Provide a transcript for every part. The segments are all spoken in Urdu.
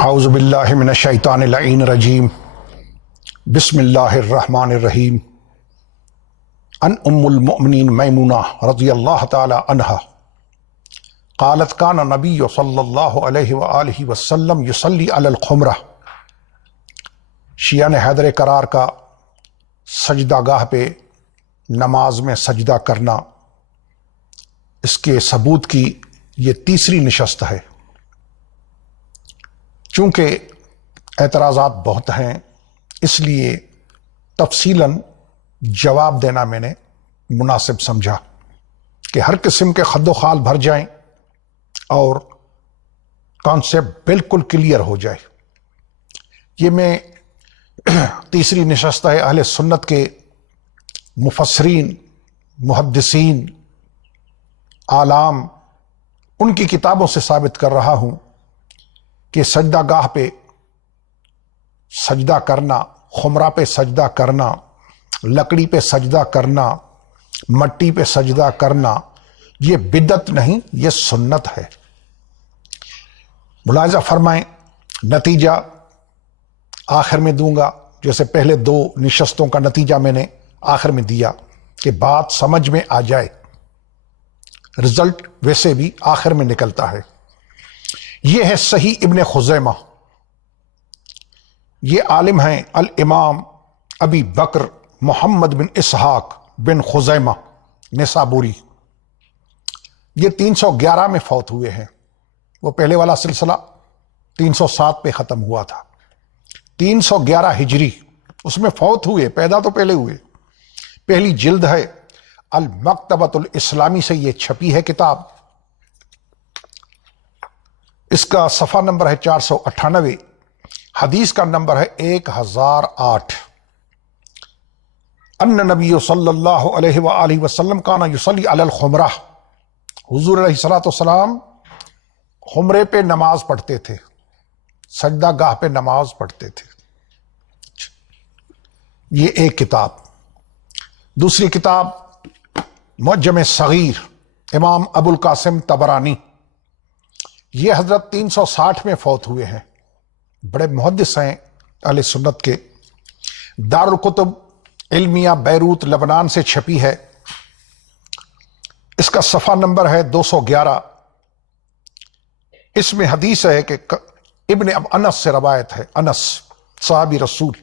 اعوذ باللہ من الشیطان اللعین الرجیم بسم اللہ الرحمن الرحیم ان ام المؤمنین میمونہ رضی اللہ تعالی عنہا قالت کان نبی صلی اللہ علیہ وآلہ وسلم یصلی علی الخمرہ۔ شیعہ نے حیدر کرار کا سجدہ گاہ پہ نماز میں سجدہ کرنا، اس کے ثبوت کی یہ تیسری نشست ہے۔ چونکہ اعتراضات بہت ہیں اس لیے تفصیلاً جواب دینا میں نے مناسب سمجھا کہ ہر قسم کے خد و خال بھر جائیں اور کانسیپٹ بالکل کلیئر ہو جائے۔ یہ میں تیسری نشست ہے اہل سنت کے مفسرین، محدثین، عالم، ان کی کتابوں سے ثابت کر رہا ہوں کہ سجدہ گاہ پہ سجدہ کرنا، خمرہ پہ سجدہ کرنا، لکڑی پہ سجدہ کرنا، مٹی پہ سجدہ کرنا، یہ بدعت نہیں، یہ سنت ہے۔ ملاحظہ فرمائیں، نتیجہ آخر میں دوں گا، جیسے پہلے دو نشستوں کا نتیجہ میں نے آخر میں دیا کہ بات سمجھ میں آ جائے، رزلٹ ویسے بھی آخر میں نکلتا ہے۔ یہ ہے صحیح ابن خزیمہ، یہ عالم ہیں الامام ابی بکر محمد بن اسحاق بن خزیمہ نسابوری۔ یہ 311 میں فوت ہوئے ہیں۔ وہ پہلے والا سلسلہ 307 پہ ختم ہوا تھا، 311 ہجری اس میں فوت ہوئے، پیدا تو پہلے ہوئے۔ پہلی جلد ہے المکتبۃ الاسلامی سے یہ چھپی ہے کتاب، اس کا صفحہ نمبر ہے 498، حدیث کا نمبر ہے 1008۔ ان نبی صلی اللہ علیہ وآلہ وسلم کانا یصلی علی الخمرہ، حضور علیہ الصلوۃ والسلام خمرے پہ نماز پڑھتے تھے، سجدہ گاہ پہ نماز پڑھتے تھے۔ یہ ایک کتاب۔ دوسری کتاب معجم صغیر امام ابو القاسم طبرانی، یہ حضرت 360 میں فوت ہوئے ہیں، بڑے محدث ہیں اہل سنت کے۔ دارالکتب علمیہ بیروت لبنان سے چھپی ہے، اس کا صفحہ نمبر ہے 211۔ اس میں حدیث ہے کہ ابن انس سے روایت ہے، انس صحابی رسول،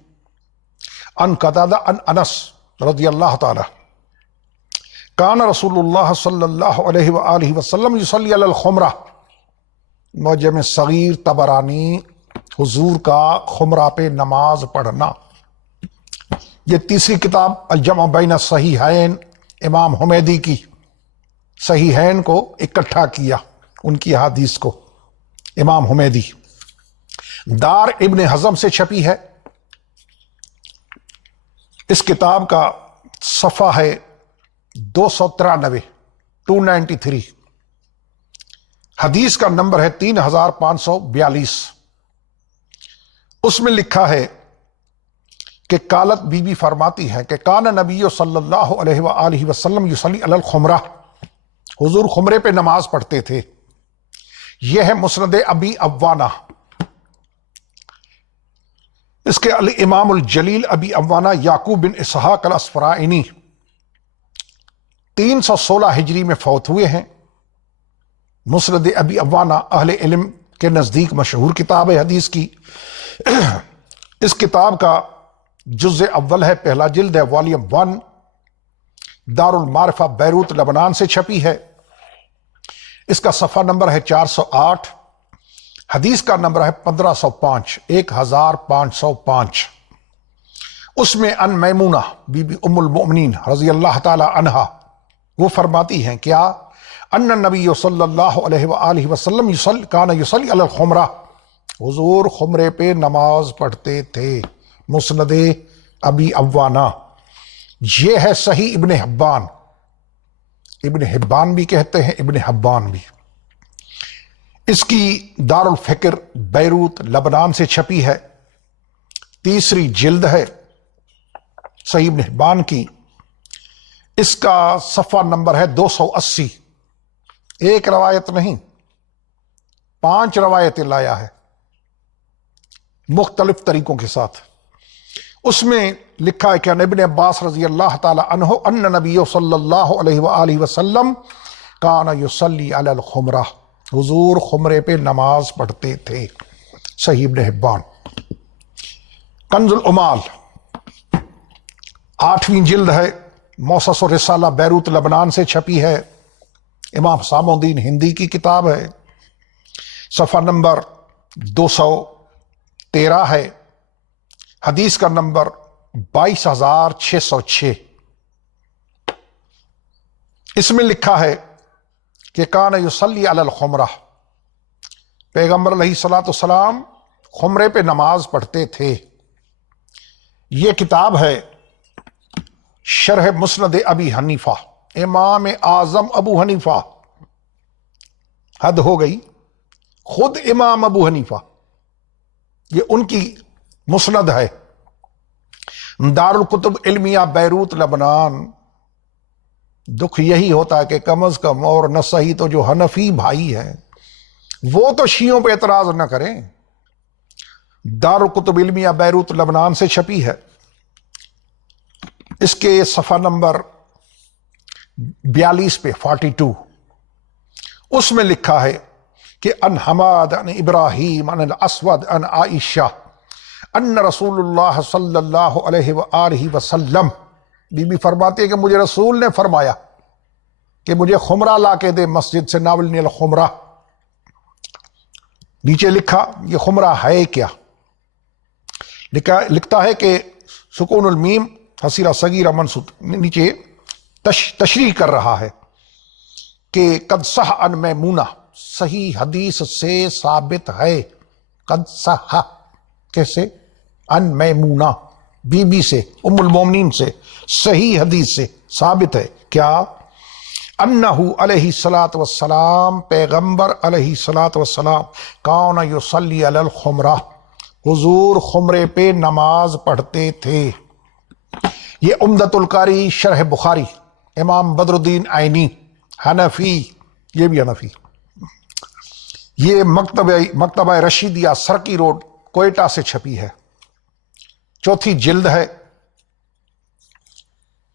ان قتادہ ان انس رضی اللہ تعالی، کان رسول اللہ صلی اللہ علیہ وآلہ وسلم یصلی علی الخمرہ، معجم صغیر طبرانی، حضور کا خمرہ پہ نماز پڑھنا۔ یہ تیسری کتاب الجمع بین الصحیحین امام حمیدی کی، صحیحین کو اکٹھا کیا، ان کی حدیث کو، امام حمیدی۔ دار ابن حزم سے چھپی ہے، اس کتاب کا صفحہ ہے 293، 293، حدیث کا نمبر ہے 3542۔ اس میں لکھا ہے کہ قالت بی بی فرماتی ہے کہ کان نبی صلی اللہ علیہ وآلہ وسلم یصلی علی الخمرہ، حضور خمرے پہ نماز پڑھتے تھے۔ یہ ہے مسند ابی عوانہ، اس کے الامام الجلیل ابی عوانہ یعقوب بن اسحاق الاسفرائینی 316 ہجری میں فوت ہوئے ہیں۔ مسند ابی عوانہ اہل علم کے نزدیک مشہور کتاب ہے حدیث کی۔ اس کتاب کا جزء اول ہے، پہلا جلد ہے، والیوم 1، دار المعرفہ بیروت لبنان سے چھپی ہے، اس کا صفحہ نمبر ہے 408، حدیث کا نمبر ہے 1505، 1505۔ اس میں ان میمونہ بی بی ام المؤمنین رضی اللہ تعالی عنہا وہ فرماتی ہیں کیا ان نبی صلی اللہ علیہ وآلہ وسلم کان یصلی علی الخمرہ، حضور خمرے پہ نماز پڑھتے تھے۔ مسند ابی عوانہ، یہ ہے صحیح ابن حبان، ابن حبان بھی کہتے ہیں، ابن حبان بھی۔ اس کی دار الفکر بیروت لبنان سے چھپی ہے، تیسری جلد ہے صحیح ابن حبان کی، اس کا صفحہ نمبر ہے 280۔ ایک روایت نہیں، 5 روایتیں لایا ہے۔ مختلف طریقوں کے ساتھ. اس میں لکھا ہے کہ ان ابن عباس رضی اللہ تعالی عنہ ان نبی صلی اللہ علیہ وآلہ وسلم کان یصلی علی الخمرہ، حضور خمرے پہ نماز پڑھتے تھے. صحیح ابن حبان. کنز العمال 8ویں جلد ہے، موسس الرسالہ بیروت لبنان سے چھپی ہے، امام حسام الدین ہندی کی کتاب ہے، صفحہ نمبر 213 ہے، حدیث کا نمبر 22,606. اس میں لکھا ہے کہ کان یصلی علی الخمرہ، پیغمبر علیہ الصلوۃ والسلام خمرے پہ نماز پڑھتے تھے. یہ کتاب ہے شرح مسند ابی حنیفہ، امام اعظم ابو حنیفہ. حد ہو گئی، خود امام ابو حنیفہ، یہ ان کی مسند ہے. دارالکتب علمیہ بیروت لبنان. دکھ یہی ہوتا ہے کہ کم از کم، اور نہ صحیح تو جو حنفی بھائی ہیں وہ تو شیعوں پہ اعتراض نہ کریں. دارالکتب علمیہ بیروت لبنان سے چھپی ہے. اس کے صفحہ نمبر 42 پہ 42 اس میں لکھا ہے کہ ان حماد ان ابراہیم ان الاسود ان عائشہ ان رسول اللہ صلی اللہ علیہ وآلہ وسلم، بی بی فرماتی ہے کہ مجھے رسول نے فرمایا کہ مجھے خمرہ لا کے دے مسجد سے، ناولنی الخمرہ. نیچے لکھا یہ خمرہ ہے کیا، لکھتا ہے کہ سکون المیم حسیرہ صغیرہ منصوب نیچے تشریح کر رہا ہے کہ قد صح ان میمونہ، صحیح حدیث سے ثابت ہے. قد صح کیسے؟ ان میمونہ بی بی سے، ام المومنین سے، صحیح حدیث سے ثابت ہے کیا؟ انہو علیہ الصلاۃ والسلام، پیغمبر علیہ الصلاۃ والسلام، کان یصلی علی الخمرہ، حضور خمرے پہ نماز پڑھتے تھے. یہ عمدۃ القاری شرح بخاری، امام بدر الدین عینی، حنفی، یہ بھی حنفی. یہ مکتبہ رشیدیہ سرکی روڈ کوئٹہ سے چھپی ہے، 4تھی جلد ہے.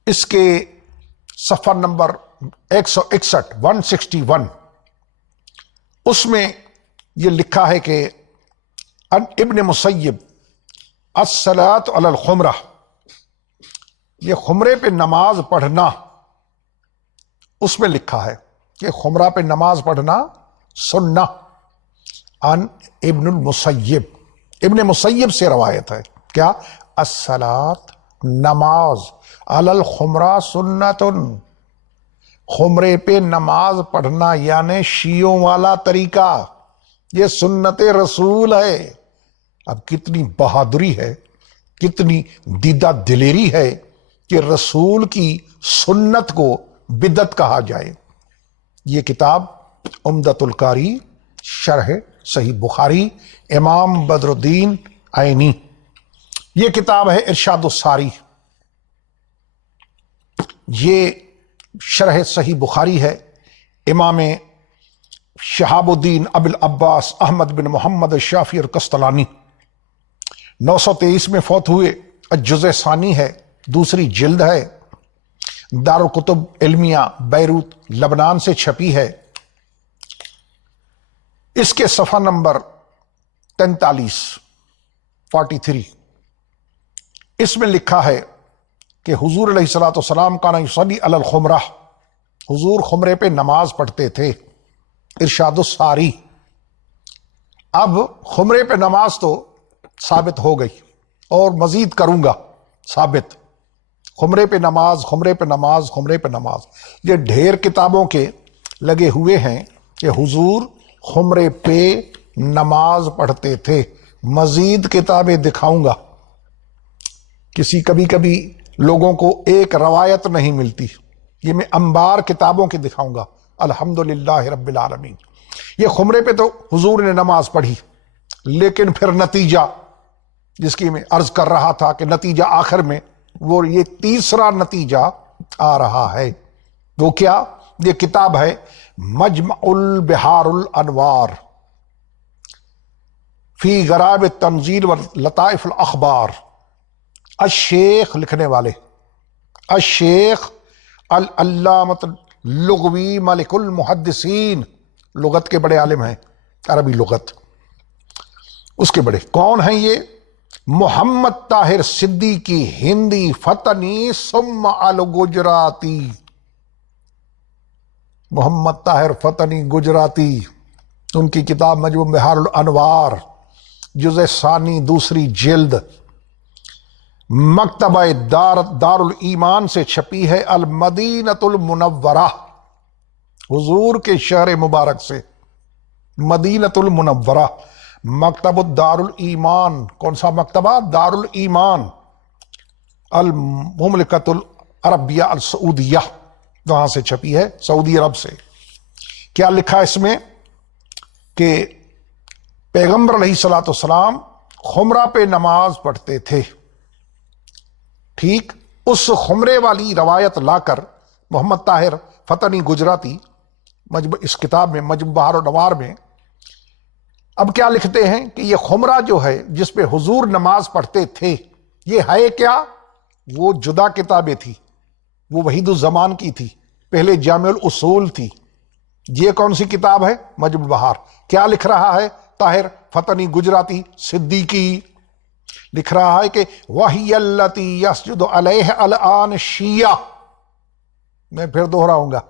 اس کے صفحہ نمبر 161 161 اس میں یہ لکھا ہے کہ ان ابن مسیب الصلاۃ علی الخمرہ، یہ خمرے پہ نماز پڑھنا، اس میں لکھا ہے کہ خمرہ پہ نماز پڑھنا سنہ. ان ابن المسیب، ابن مسیب سے روایت ہے کیا؟ الصلاۃ، نماز، علی الخمرہ سنت، خمرے پہ نماز پڑھنا یعنی شیعوں والا طریقہ، یہ سنت رسول ہے. اب کتنی بہادری ہے، کتنی دیدہ دلیری ہے کہ رسول کی سنت کو بدعت کہا جائے. یہ کتاب عمدۃ القاری شرح صحیح بخاری، امام بدر الدین عینی. یہ کتاب ہے ارشاد الساری، یہ شرح صحیح بخاری ہے، امام شہاب الدین ابو العباس احمد بن محمد الشافعی القسطلانی 923 میں فوت ہوئے. الجزء ثانی ہے، 2 جلد ہے، دارالکتب علمیہ بیروت لبنان سے چھپی ہے. اس کے صفحہ نمبر 43 اس میں لکھا ہے کہ حضور علیہ الصلوۃ والسلام کان یصلی علی الخمرہ، حضور خمرے پہ نماز پڑھتے تھے. ارشاد الساری. اب خمرے پہ نماز تو ثابت ہو گئی اور مزید کروں گا ثابت. خمرے پہ نماز، خمرے پہ نماز، خمرے پہ نماز، یہ ڈھیر کتابوں کے لگے ہوئے ہیں کہ حضور خمرے پہ نماز پڑھتے تھے. مزید کتابیں دکھاؤں گا. کبھی کبھی لوگوں کو ایک روایت نہیں ملتی، یہ میں انبار کتابوں کے دکھاؤں گا. الحمدللہ رب العالمین. یہ خمرے پہ تو حضور نے نماز پڑھی، لیکن پھر نتیجہ جس کی میں عرض کر رہا تھا کہ نتیجہ آخر میں وہ یہ تیسرا نتیجہ آ رہا ہے. وہ کیا؟ یہ کتاب ہے مجمع البحار الانوار فی غرائب تنزیل و لطائف الاخبار، الشیخ لکھنے والے الشیخ العلامۃ لغوی ملک المحدثین، لغت کے بڑے عالم ہیں، عربی لغت اس کے بڑے، کون ہیں یہ؟ محمد طاہر صدیقی ہندی فتنی ثم الگجراتی، محمد طاہر فتنی گجراتی، ان کی کتاب مجموع بحار الانوار جزء ثانی دوسری جلد مکتبہ دار الایمان سے چھپی ہے، المدینۃ المنورہ، حضور کے شہر مبارک سے، مدینۃ المنورہ، مکتب دار الایمان، کون سا مکتبہ؟ دار الایمان، المملکۃ العربیہ السعودیہ، وہاں سے چھپی ہے، سعودی عرب سے۔ کیا لکھا اس میں کہ پیغمبر علیہ الصلوۃ والسلام خمرہ پہ نماز پڑھتے تھے، ٹھیک؟ اس خمرے والی روایت لا کر محمد طاہر فتنی گجراتی اس کتاب میں مجموع بحار الانوار میں اب کیا لکھتے ہیں کہ یہ خمرہ جو ہے جس پہ حضور نماز پڑھتے تھے، یہ ہے کیا؟ وہ جدا کتابیں تھی، وہ وحید الزمان کی تھی، پہلے جامع الاصول تھی، یہ کون سی کتاب ہے؟ مجموع بحار۔ کیا لکھ رہا ہے طاہر فتنی گجراتی صدیقی؟ لکھ رہا ہے کہ وَهِيَ الَّتِي يَسْجُدُ عَلَيْهَا الْآنَ شیعہ، میں پھر دہراؤں گا،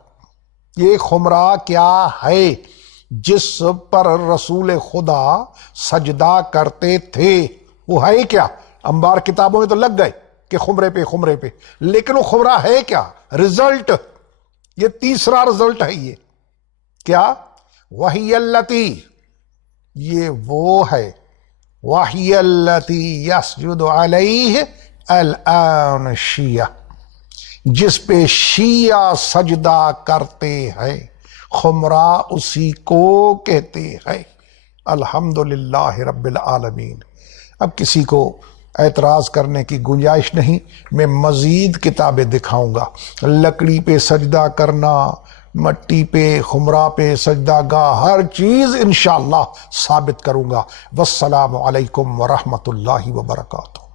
یہ خمرہ کیا ہے جس پر رسول خدا سجدہ کرتے تھے؟ وہ ہے کیا؟ انبار کتابوں میں تو لگ گئے کہ خمرے پہ، لیکن وہ خمرہ ہے کیا؟ رزلٹ، یہ تیسرا رزلٹ ہے، یہ کیا؟ وَهِيَ الَّتِي، یہ وہ ہے، وَهِيَ الَّتِي يَسْجُدُ عَلَيْهِ الْآنَ شیعہ، جس پہ شیعہ سجدہ کرتے ہیں، خمرہ اسی کو کہتے ہیں۔ الحمدللہ رب العالمین۔ اب کسی کو اعتراض کرنے کی گنجائش نہیں، میں مزید کتابیں دکھاؤں گا، لکڑی پہ سجدہ کرنا، مٹی پہ، خمرہ پہ سجدہ گاہ، ہر چیز انشاءاللہ ثابت کروں گا۔ والسلام علیکم ورحمۃ اللہ وبرکاتہ۔